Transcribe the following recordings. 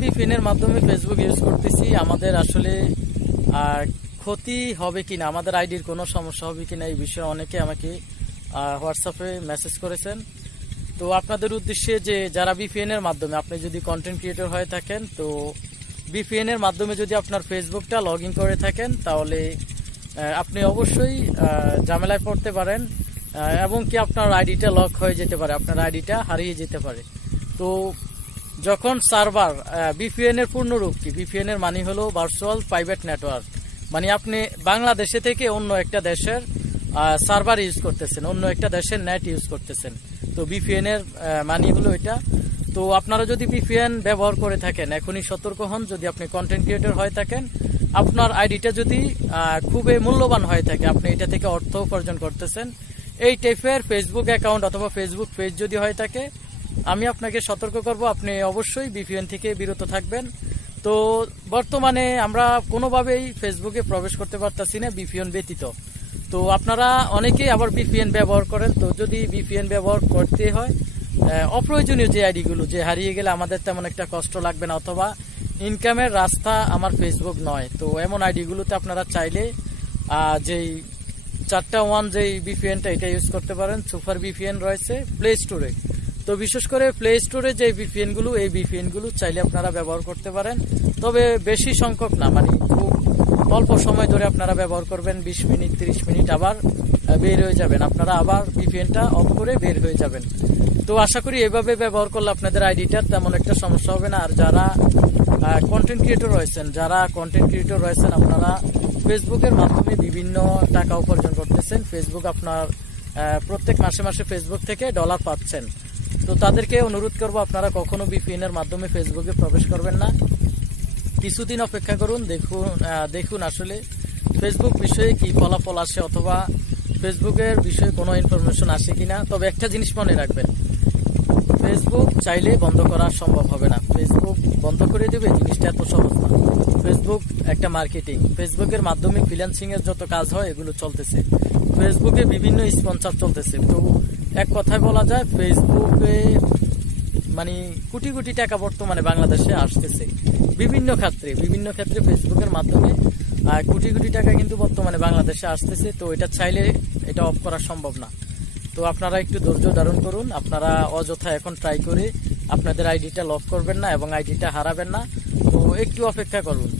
VPN এর মাধ্যমে Facebook use করতেছি, আমাদের আসলে ক্ষতি হবে কিনা, আমাদের আইডির কোনো সমস্যা হবে কিনা এই বিষয়ে অনেকে আমাকে হোয়াটসঅ্যাপে মেসেজ করেছেন। তো আপনাদের উদ্দেশ্যে যে যারা VPN এর মাধ্যমে, আপনি যদি কন্টেন্ট ক্রিয়েটর হয়ে থাকেন, তো VPN এর মাধ্যমে যদি আপনার ফেসবুকটা লগ ইন করে থাকেন, তাহলে আপনি অবশ্যই ঝামেলায় পড়তে পারেন এবং কি আপনার আইডিটা লক হয়ে যেতে পারে, আপনার আইডিটা হারিয়ে যেতে পারে। তো যখন সার্ভার, VPN এর পূর্ণরূপ কি, VPN এর মানে হলো ভার্চুয়াল প্রাইভেট নেটওয়ার্ক, মানে আপনি বাংলাদেশে থেকে অন্য একটা দেশের সার্ভার ইউজ করতেছেন, অন্য একটা দেশের নেট ইউজ করতেছেন। তো VPN এর মানে হলো এটা। তো আপনারা যদি VPN ব্যবহার করে থাকেন, এখনই সতর্ক হন। যদি আপনি কন্টেন্ট ক্রিয়েটর হয়ে থাকেন, আপনার আইডিটা যদি খুবই মূল্যবান হয়ে থাকে, আপনি এটা থেকে অর্থ উপার্জন করতেছেন, এই টাইপের ফেসবুক অ্যাকাউন্ট অথবা ফেসবুক পেজ যদি হয়ে থাকে, আমি আপনাকে সতর্ক করব, আপনি অবশ্যই VPN থেকে বিরত থাকবেন। তো বর্তমানে আমরা কোনোভাবেই ফেসবুকে প্রবেশ করতে পারতাছি না VPN ব্যতীত। তো আপনারা অনেকেই আবার VPN ব্যবহার করেন। তো যদি VPN ব্যবহার করতে হয়, অপ্রয়োজনীয় যে আইডিগুলো, যে হারিয়ে গেলে আমাদের তেমন একটা কষ্ট লাগবে না, অথবা ইনকামের রাস্তা আমার ফেসবুক নয়, তো এমন আইডিগুলোতে আপনারা চাইলে যেই 4টা 1 যেই VPNটা, এটা ইউজ করতে পারেন। সুপার VPN রয়েছে প্লে স্টোরে। তো বিশেষ করে প্লে স্টোরে যে VPNগুলো, এই VPNগুলো চাইলে আপনারা ব্যবহার করতে পারেন, তবে বেশি সংখ্যক না, মানে খুব অল্প সময় ধরে আপনারা ব্যবহার করবেন, 20 মিনিট 30 মিনিট, আবার বের হয়ে যাবেন, আপনারা আবার VPNটা অফ করে বের হয়ে যাবেন। তো আশা করি এভাবে ব্যবহার করলে আপনাদের আইডিটার তেমন একটা সমস্যা হবে না। আর যারা কন্টেন্ট ক্রিয়েটর রয়েছেন, আপনারা ফেসবুকের মাধ্যমে বিভিন্ন টাকা উপার্জন করতেছেন, ফেসবুক আপনার প্রত্যেক মাসে মাসে ফেসবুক থেকে ডলার পাচ্ছেন। তো তাদেরকে অনুরোধ করব, আপনারা কখনো VPN এর মাধ্যমে ফেসবুকে প্রবেশ করবেন না, কিছুদিন অপেক্ষা করুন, দেখুন আসলে ফেসবুক বিষয়ে কি ফলাফল আসে, অথবা ফেসবুকের বিষয়ে কোনো ইনফরমেশন আসে কিনা। তবে একটা জিনিস মনে রাখবেন, ফেসবুক চাইলে বন্ধ করা সম্ভব হবে না, ফেসবুক বন্ধ করে দেবে জিনিসটা এত সহজ না। ফেসবুক একটা মার্কেটিং, ফেসবুকের মাধ্যমে ফ্রিল্যান্সিং এর যত কাজ হয় এগুলো চলতেছে, ফেসবুকে বিভিন্ন স্পন্সর চলতেছে। তো এক কথায় বলা যায়, ফেসবুকে মানে কোটি কোটি টাকা বর্তমানে বাংলাদেশে আসতেছে বিভিন্ন ক্ষেত্রে ফেসবুকের মাধ্যমে কোটি কোটি টাকা কিন্তু বর্তমানে বাংলাদেশে আসতেছে। তো এটা চাইলে এটা অফ করা সম্ভব না। তো আপনারা একটু ধৈর্য ধারণ করুন, আপনারা অযথা এখন ট্রাই করে আপনাদের আইডিটা লক করবেন না এবং আইডিটা হারাবেন না। তো একটু অপেক্ষা করুন,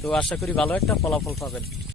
তো আশা করি ভালো একটা ফলাফল পাবেন।